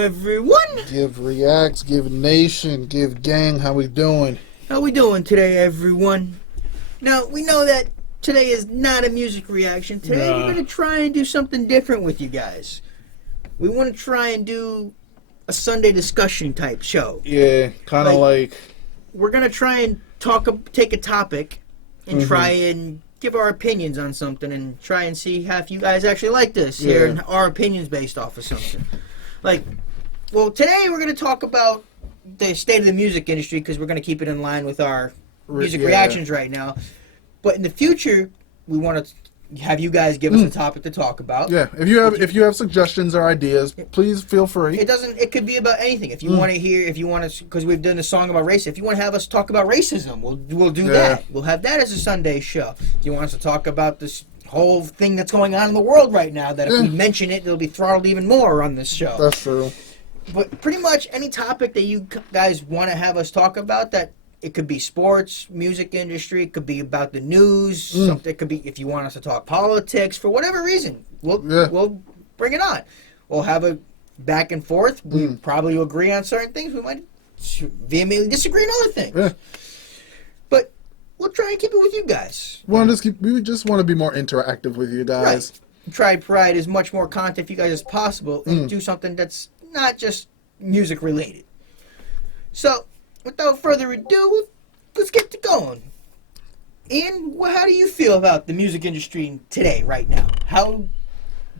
everyone. Give reacts, give nation, give gang. How we doing? How we doing today, everyone? Now, we know that today is not a music reaction. Today, we're going to try and do something different with you guys. We want to try and do a Sunday discussion type show. Yeah, kind of like... We're going to try and take a topic and try and give our opinions on something and try and see how if you guys actually like this here and our opinions based off of something. Well, today we're going to talk about the state of the music industry because we're going to keep it in line with our music reactions right now. But in the future, we want to have you guys give us a topic to talk about. Yeah, if you have suggestions or ideas, please feel free. It could be about anything. If you want to hear, because we've done a song about race. If you want to have us talk about racism, we'll do that. We'll have that as a Sunday show. If you want us to talk about this whole thing that's going on in the world right now, that if we mention it, it'll be throttled even more on this show. That's true. But pretty much any topic that you guys want to have us talk about, that it could be sports, music industry, it could be about the news, something. It could be if you want us to talk politics for whatever reason, we'll bring it on. We'll have a back and forth. We probably will agree on certain things. We might vehemently disagree on other things. Yeah. But we'll try and keep it with you guys. We just want to be more interactive with you guys. Right. Try to provide as much more content for you guys as possible and do something that's not just music related. So, without further ado, let's get to going. Ian, how do you feel about the music industry today, right now? How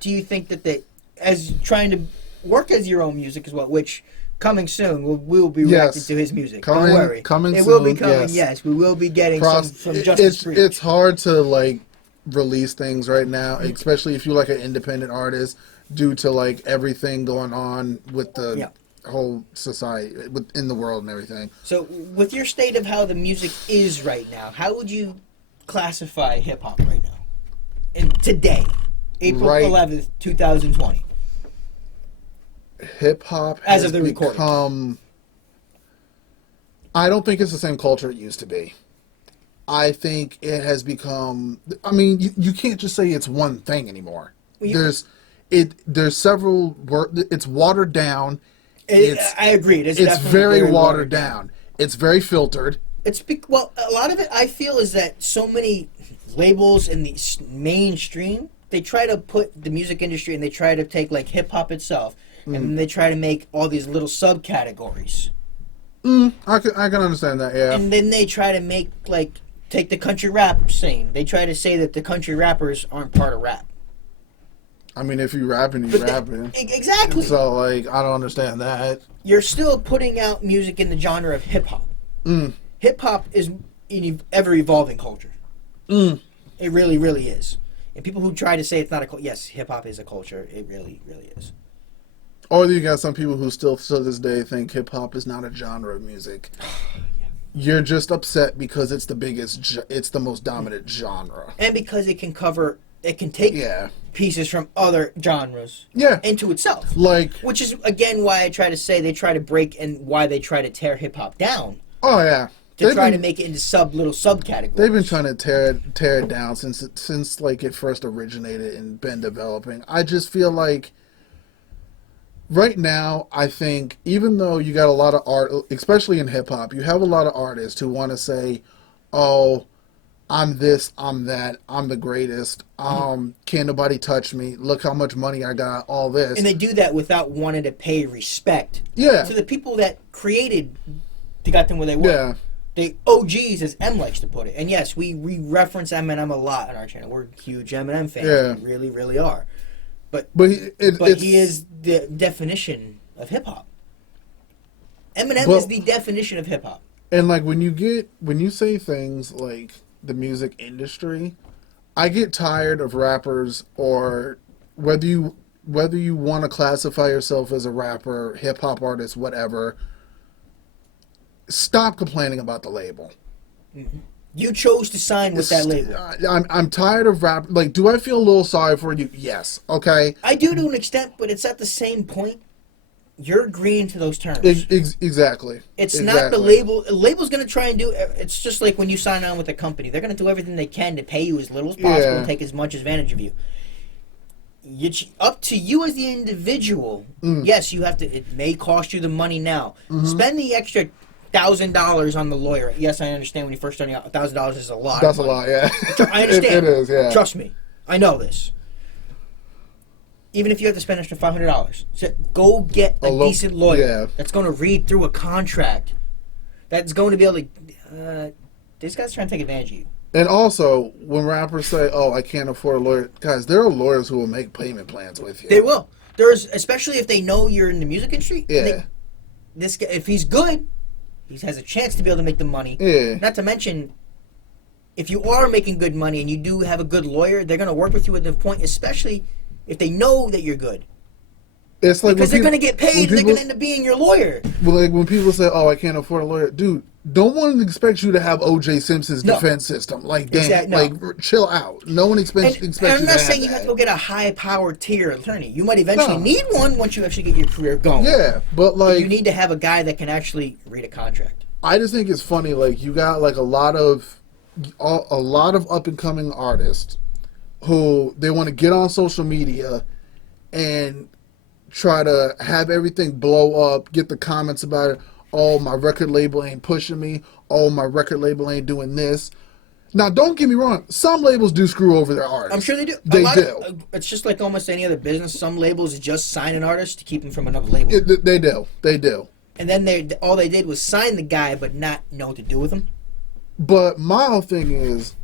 do you think that as trying to work as your own music as well, which coming soon, we'll be reacting to his music. Don't worry. It will be coming, yes. We will be getting some Justice Street. It's hard to, release things right now, especially if you're, an independent artist, due to, everything going on with the... whole society in the world and everything. So with your state of how the music is right now, how would you classify hip-hop right now? And today, April 11th, 2020. Hip-hop has become... I don't think it's the same culture it used to be. I think it has become... I mean, you can't just say it's one thing anymore. There's several... It's watered down. I agree. It's very watered down. It's very filtered. A lot of it I feel is that so many labels in the mainstream, they try to put the music industry and they try to take hip hop itself and they try to make all these little subcategories. I can understand that. Yeah. And then they try to make take the country rap scene. They try to say that the country rappers aren't part of rap. I mean, if you rapping, you rapping. Exactly. So, I don't understand that. You're still putting out music in the genre of hip-hop. Hip-hop is an ever-evolving culture. It really, really is. And people who try to say it's not a culture, yes, hip-hop is a culture. It really, really is. Or you got some people who still to this day think hip-hop is not a genre of music. You're just upset because it's the most dominant genre. And because it can take pieces from other genres into itself. Which is, again, why I try to say they try to break and why they try to tear hip-hop down. Oh, yeah. To try to make it into little subcategories. They've been trying to tear it down since it first originated and been developing. I just feel like right now, I think, even though you got a lot of art, especially in hip-hop, you have a lot of artists who want to say, oh, I'm this, I'm that, I'm the greatest, can't nobody touch me, look how much money I got, all this. And they do that without wanting to pay respect to the people that got them where they were. Yeah. The OGs, as M likes to put it. And yes, we reference Eminem a lot on our channel. We're huge Eminem fans. Yeah. We really, really are. But he is the definition of hip-hop. Eminem is the definition of hip-hop. And when you say things like the music industry, I get tired of rappers, or whether you want to classify yourself as a rapper, hip hop artist, whatever. Stop complaining about the label. You chose to sign with that label. I'm tired of rap. Do I feel a little sorry for you? Yes. Okay. I do to an extent, but it's at the same point. You're agreeing to those terms. Exactly. It's not the label. The label's going to try and do... It's just like when you sign on with a company. They're going to do everything they can to pay you as little as possible and take as much advantage of you. It's up to you as the individual. Yes, you have to. It may cost you the money now. Spend the extra $1,000 on the lawyer. Yes, I understand when you first starting out, $1,000 is a lot. That's a lot, yeah. I understand. It is, yeah. Trust me, I know this. Even if you have to spend an extra $500, so go get a decent lawyer that's going to read through a contract. That's going to be able to. This guy's trying to take advantage of you. And also, when rappers say, "Oh, I can't afford a lawyer," guys, there are lawyers who will make payment plans with you. They will. There's, especially if they know you're in the music industry. Yeah. This guy, if he's good, he has a chance to be able to make the money. Yeah. Not to mention, if you are making good money and you do have a good lawyer, they're going to work with you at the point, especially if they know that you're good. It's like because they're going to get paid. They're going to end up being your lawyer. Well, like when people say, "Oh, I can't afford a lawyer," dude. Don't one expect you to have O.J. Simpson's defense system. Like, damn, like, chill out. No one expects you to have that. I'm not saying you have to go get a high-powered tier attorney. You might eventually need one once you actually get your career going. Yeah, but like... You need to have a guy that can actually read a contract. I just think it's funny, like, you got, like, a lot of up-and-coming artists who they want to get on social media and try to have everything blow up, get the comments about it. Oh, my record label ain't pushing me. Oh, my record label ain't doing this. Now, don't get me wrong. Some labels do screw over their artists. I'm sure they do. They do. It's just like almost any other business. Some labels just sign an artist to keep him from another label. They do. They do. And then all they did was sign the guy, but not know what to do with him. But my whole thing is,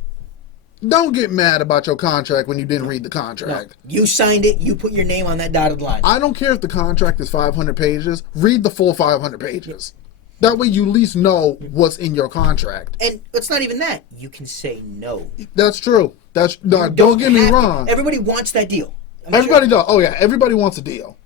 don't get mad about your contract when you didn't read the contract. No, you signed it. You put your name on that dotted line. I don't care if the contract is 500 pages. Read the full 500 pages. That way you at least know what's in your contract. And it's not even that. You can say no. That's true. Don't get me wrong. Everybody wants that deal. Everybody does. Oh, yeah. Everybody wants a deal.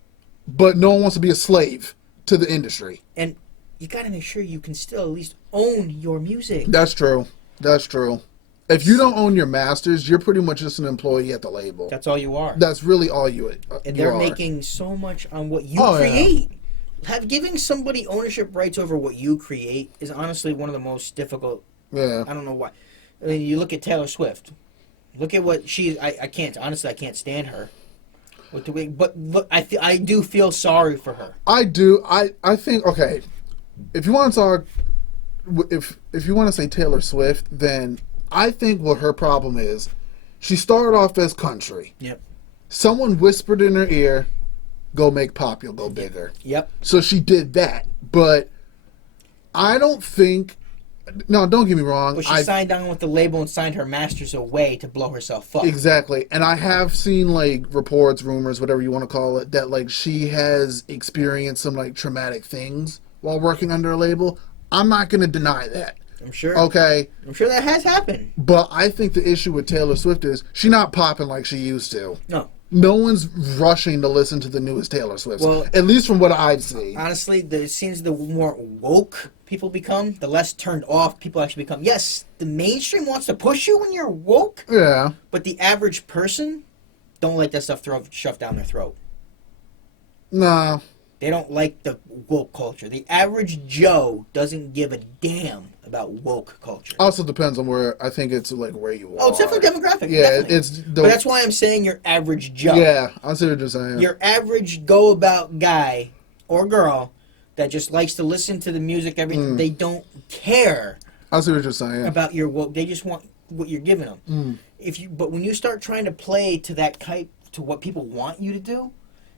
But no one wants to be a slave to the industry. And you got to make sure you can still at least own your music. That's true. That's true. If you don't own your masters, you're pretty much just an employee at the label. That's all you are. That's really all you are. And they're making so much on what you create. Yeah. Giving somebody ownership rights over what you create is honestly one of the most difficult. Yeah. I don't know why. I mean, you look at Taylor Swift. Look at what she's. I can't. Honestly, I can't stand her. But look, I do feel sorry for her. I do. I think, okay, if you want to talk, if you want to say Taylor Swift, then I think what her problem is, she started off as country. Yep. Someone whispered in her ear, go make pop, you'll go bigger. Yep. So she did that. But I don't think, no, don't get me wrong. But she signed on with the label and signed her masters away to blow herself up. Exactly. And I have seen, like, reports, rumors, whatever you want to call it, that, like, she has experienced some, like, traumatic things while working under a label. I'm not going to deny that. I'm sure. Okay. I'm sure that has happened. But I think the issue with Taylor Swift is she's not popping like she used to. No. No one's rushing to listen to the newest Taylor Swift. Well, at least from what I've seen. Honestly, it seems the more woke people become, the less turned off people actually become. Yes, the mainstream wants to push you when you're woke. Yeah. But the average person don't like that stuff shoved down their throat. Nah. They don't like the woke culture. The average Joe doesn't give a damn about woke culture. Also depends on where, I think it's like where you are. Oh, it's definitely demographic. Yeah, definitely. But that's why I'm saying your average Joe. Yeah, I see what you're saying. Your average go-about guy or girl that just likes to listen to the music, everything. They don't care. I see what you're saying. About your woke. They just want what you're giving them. But when you start trying to play to that type, to what people want you to do,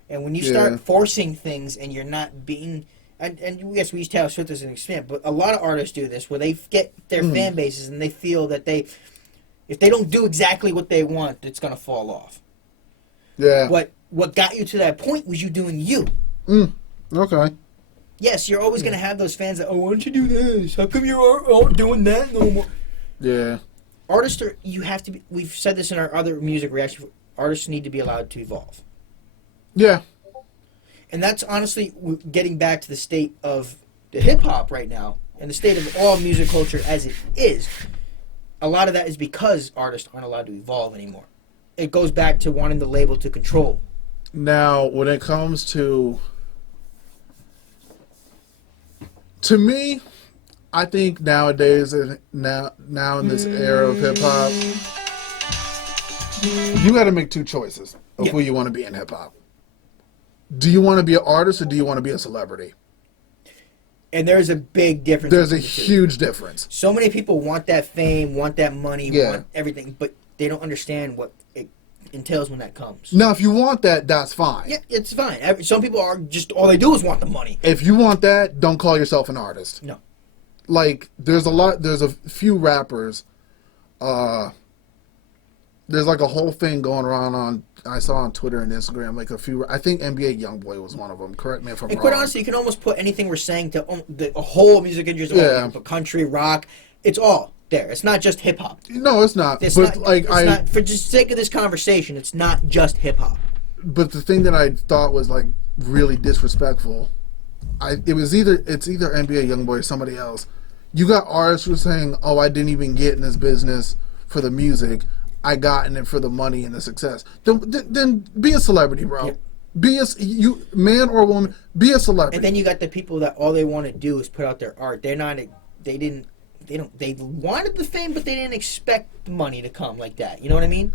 and when you start forcing things and you're not being... And yes, we use Taylor Swift as an example, but a lot of artists do this, where they get their fan bases and they feel that if they don't do exactly what they want, it's going to fall off. Yeah. What got you to that point was you doing you. Okay. Yes, you're always going to have those fans that, oh, why don't you do this? How come you're doing that no more? Yeah. Artists you have to be... We've said this in our other music reaction. Artists need to be allowed to evolve. Yeah. And that's honestly getting back to the state of the hip-hop right now and the state of all music culture as it is. A lot of that is because artists aren't allowed to evolve anymore. It goes back to wanting the label to control. Now, when it comes to me, I think nowadays, now in this era of hip-hop, you got to make two choices. of who you want to be in hip hop. Do you want to be an artist or do you want to be a celebrity? And there's a big difference. There's a huge difference. So many people want that fame, want that money, want everything, but they don't understand what it entails when that comes. Now, if you want that, that's fine. Yeah, it's fine. Some people are just, all they do is want the money. If you want that, don't call yourself an artist. No. Like, there's a few rappers, there's like a whole thing going around I saw on Twitter and Instagram, like I think NBA Youngboy was one of them. Correct me if I'm wrong. And quite honestly, you can almost put anything we're saying to the whole music industry, country, rock, it's all there. It's not just hip hop. No, it's not. It's but not, for just sake of this conversation, it's not just hip hop. But the thing that I thought was like really disrespectful, it's either NBA Youngboy or somebody else. You got artists who are saying, "Oh, I didn't even get in this business for the music. I got in it for the money and the success." Then be a celebrity, bro. Yep. You man or woman, be a celebrity. And then you got the people that all they want to do is put out their art. They wanted the fame, but they didn't expect the money to come like that. You know what I mean?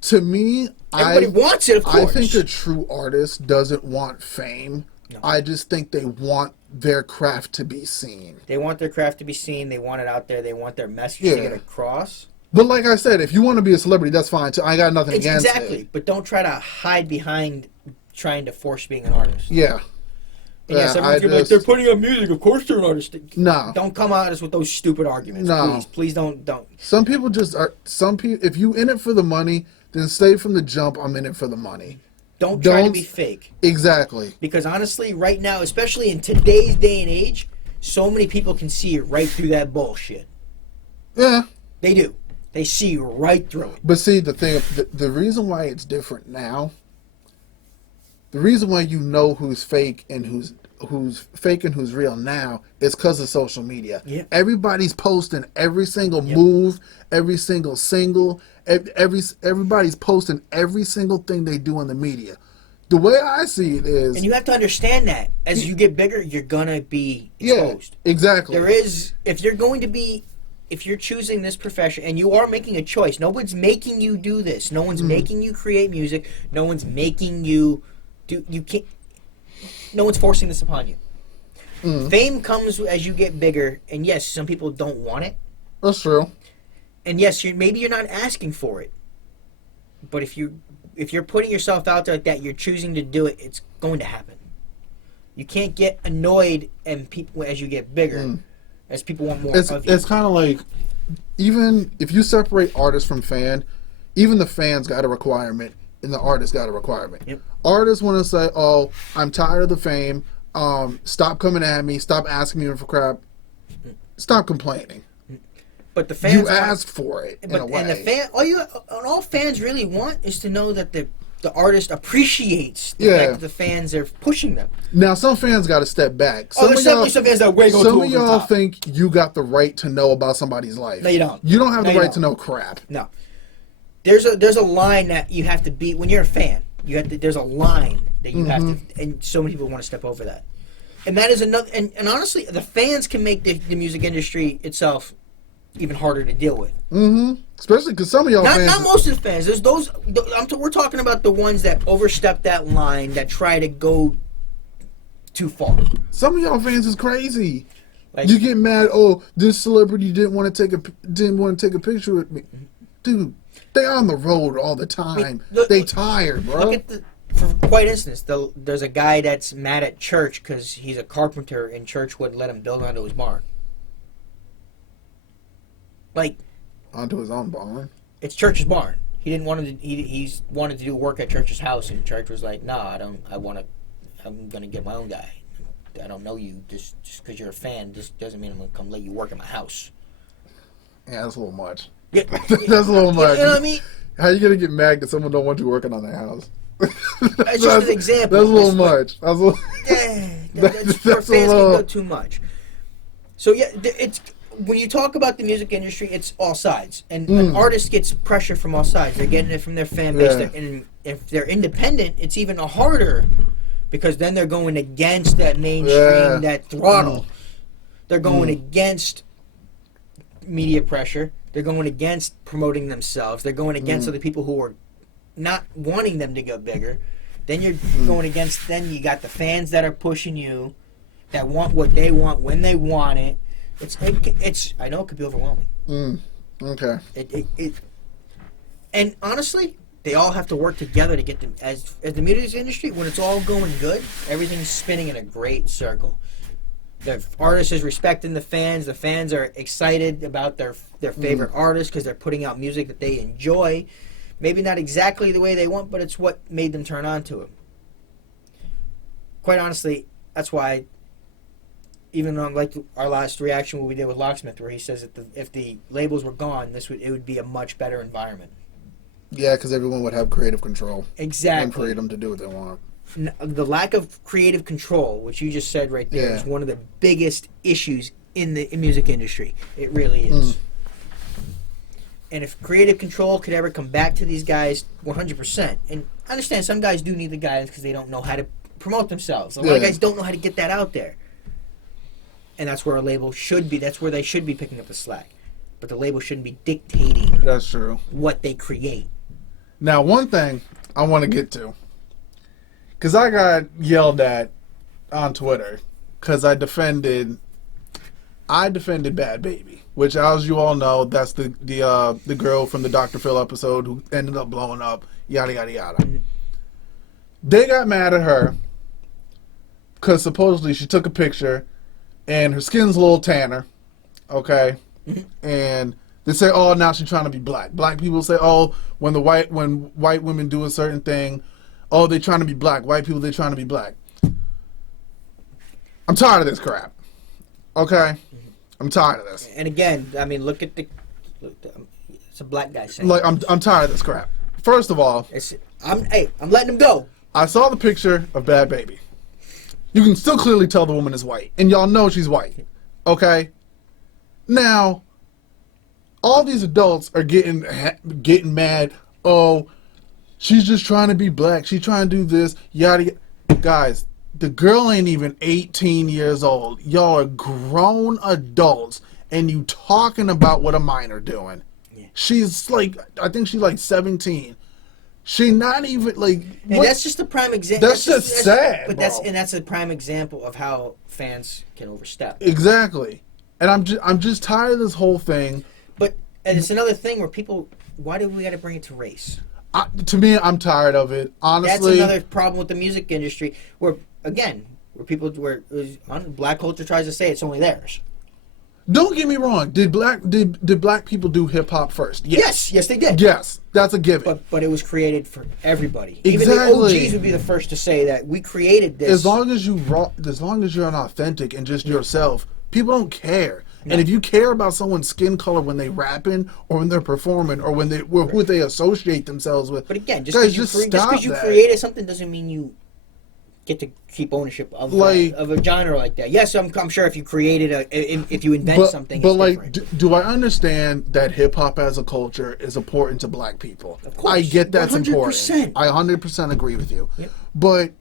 To me, everybody wants it, of course. I think a true artist doesn't want fame. No. I just think they want their craft to be seen. They want their craft to be seen. They want it out there. They want their message to get across. But like I said, if you want to be a celebrity, that's fine too. I got nothing against it. Exactly. But don't try to hide behind trying to force being an artist. Yeah. And yes, everyone's gonna be like, they're putting out music. Of course they're an artist. No. Don't come at us with those stupid arguments. No. Please don't. Some people just are. Some people, if you in it for the money, then say from the jump, I'm in it for the money. Don't try to be fake. Exactly. Because honestly, right now, especially in today's day and age, so many people can see right through that bullshit. Yeah. They do. They see right through it. But see, the reason why it's different now, the reason why you know who's fake and who's fake and who's real now is because of social media. Yeah. Everybody's posting every single move, every single single, everybody's posting every single thing they do in the media. The way I see it is, and you have to understand that as you get bigger, you're gonna be exposed. Yeah, exactly. If you're choosing this profession and you are making a choice, no one's making you do this. No one's making you create music. No one's making you do. You can't. No one's forcing this upon you. Fame comes as you get bigger, and yes, some people don't want it. That's true. And yes, maybe you're not asking for it, but if you're putting yourself out there like that, you're choosing to do it. It's going to happen. You can't get annoyed and people as you get bigger, as people want more of you. It's kind of like, even if you separate artist from fan, even the fans got a requirement and the artist got a requirement. Yep. Artists want to say, "Oh, I'm tired of the fame. Stop coming at me. Stop asking me for crap. Stop complaining." But the fans, you asked for it in a way. And the fan, all fans really want is to know that the artist appreciates the fact that the fans are pushing them. Now, some fans got to step back. There's definitely some fans that way go Some of y'all think you got the right to know about somebody's life. No, you don't. You don't have the right to know crap. No. There's a line that you have to beat when you're a fan. There's a line that you have to, and so many people want to step over that. And that is another. And honestly, the fans can make the music industry itself even harder to deal with. Especially because some of y'all fans... Not most of the fans. There's those... we're talking about the ones that overstep that line, that try to go too far. Some of y'all fans is crazy. Like, you get mad, "Oh, this celebrity didn't want to take a picture with me." Dude, they on the road all the time. They tired, bro. Look at for quite instance, there's a guy that's mad at church because he's a carpenter and church wouldn't let him build onto his barn. Like, onto his own barn. It's church's barn. He didn't want to. He's wanted to do work at church's house, and church was like, "No, I don't. I'm gonna get my own guy. I don't know you. Just because you're a fan, this doesn't mean I'm gonna come let you work at my house." Yeah, that's a little much. Yeah, that's a little much. You know what I mean? How you gonna get mad because someone don't want you working on their house? It's just an example. That's a little much. That's fans can go too much. So yeah, it's. When you talk about the music industry, it's all sides. And an artist gets pressure from all sides. They're getting it from their fan base. Yeah. And if they're independent, it's even harder because then they're going against that mainstream, that throttle. They're going against media pressure. They're going against promoting themselves. They're going against other people who are not wanting them to go bigger. Then you're going against. Then you got the fans that are pushing you, that want what they want when they want it. It's. I know it could be overwhelming. Okay. And honestly, they all have to work together to get them. As the music industry, when it's all going good, everything's spinning in a great circle. The artist is respecting the fans. The fans are excited about their favorite artist because they're putting out music that they enjoy. Maybe not exactly the way they want, but it's what made them turn on to it. Quite honestly, that's why, even on like our last reaction, what we did with Locksmith, where he says that if the labels were gone, it would be a much better environment. Yeah, because everyone would have creative control. Exactly. And freedom to do what they want. The lack of creative control, which you just said right there, is one of the biggest issues in the music industry. It really is. And if creative control could ever come back to these guys, 100%. And I understand some guys do need the guidance because they don't know how to promote themselves. A lot of guys don't know how to get that out there. And that's where a label should be. That's where they should be picking up the slack. But the label shouldn't be dictating That's true. what they create. Now, one thing I want to get to, because I got yelled at on Twitter because I defended Bad Baby, which, as you all know, that's the girl from the Dr. Phil episode who ended up blowing up, yada, yada, yada. They got mad at her because supposedly she took a picture and her skin's a little tanner, okay? And they say, oh, now she's trying to be black. Black people say, oh, when white women do a certain thing, oh, they're trying to be black. White people, they're trying to be black. I'm tired of this crap. Okay? I'm tired of this. And again, I mean, look at it's a black guy saying. Like, I'm tired of this crap. First of all, I'm letting him go. I saw the picture of Bad Baby. You can still clearly tell the woman is white, and y'all know she's white. Okay? Now, all these adults are getting mad. Oh, she's just trying to be black. She's trying to do this. Yada yada. Guys, the girl ain't even 18 years old. Y'all are grown adults, and you talking about what a minor doing. Yeah. She's like, I think she's like 17. She not even like. And that's just a prime example. That's just sad. But that's a prime example of how fans can overstep. Exactly. And I'm just tired of this whole thing. And it's another thing where people, why do we got to bring it to race? To me, I'm tired of it. Honestly, that's another problem with the music industry. Where black culture tries to say it's only theirs. Don't get me wrong. Did black people do hip hop first? Yes, they did. Yes, that's a given. But it was created for everybody. Exactly. Even the OGs would be the first to say that we created this. As long as you're authentic and just yourself, people don't care. No. And if you care about someone's skin color when they rapping or when they're performing or who they associate themselves with, but again, just because you created something doesn't mean you get to keep ownership of a genre like that. Yes, I'm sure if you created if you invent something, but it's like, different. do I understand that hip hop as a culture is important to black people? Of course, I get that's 100%. Important. I 100% agree with you. Yep. But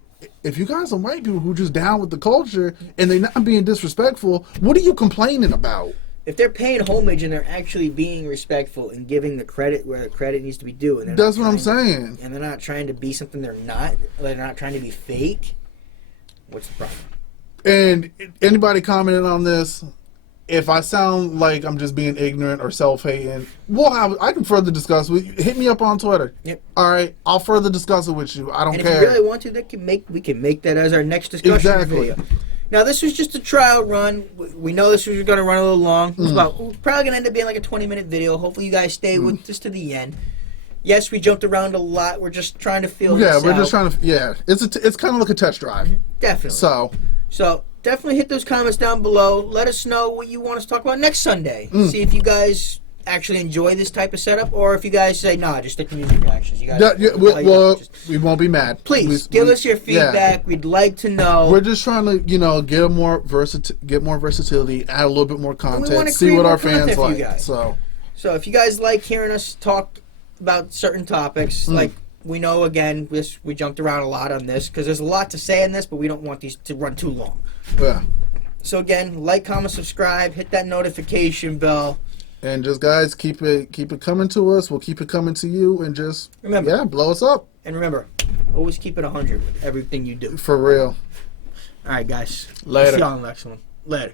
if you guys are white people who just down with the culture and they're not being disrespectful, what are you complaining about? If they're paying homage and they're actually being respectful and giving the credit where the credit needs to be due, and that's what I'm saying. And they're not trying to be something they're not. They're not trying to be fake. What's the problem? And anybody commenting on this, if I sound like I'm just being ignorant or self-hating, I can further discuss with you. Hit me up on Twitter. Yep. All right, I'll further discuss it with you. I don't care. If you really want to, we can make that as our next discussion video. Now, this was just a trial run. We know this was going to run a little long. We're probably going to end up being like a 20-minute video. Hopefully, you guys stay with us to the end. Yes, we jumped around a lot. We're just trying to feel this we're out. Just trying to. Yeah, it's kind of like a test drive. Definitely. So definitely hit those comments down below. Let us know what you want us to talk about next Sunday. See if you guys actually enjoy this type of setup, or if you guys say, nah, just stick to music reactions. You guys, we won't be mad. Please give us your feedback. Yeah. We'd like to know. We're just trying to, get more versatility, add a little bit more content, see what our fans like. So if you guys like hearing us talk about certain topics, like we know, again, we jumped around a lot on this because there's a lot to say on this, but we don't want these to run too long. Yeah. So again, like, comment, subscribe, hit that notification bell. And just guys, keep it coming to us. We'll keep it coming to you, and just Remember. blow us up. And remember, always keep it 100 with everything you do. For real. All right, guys. Later. See y'all in the next one. Later.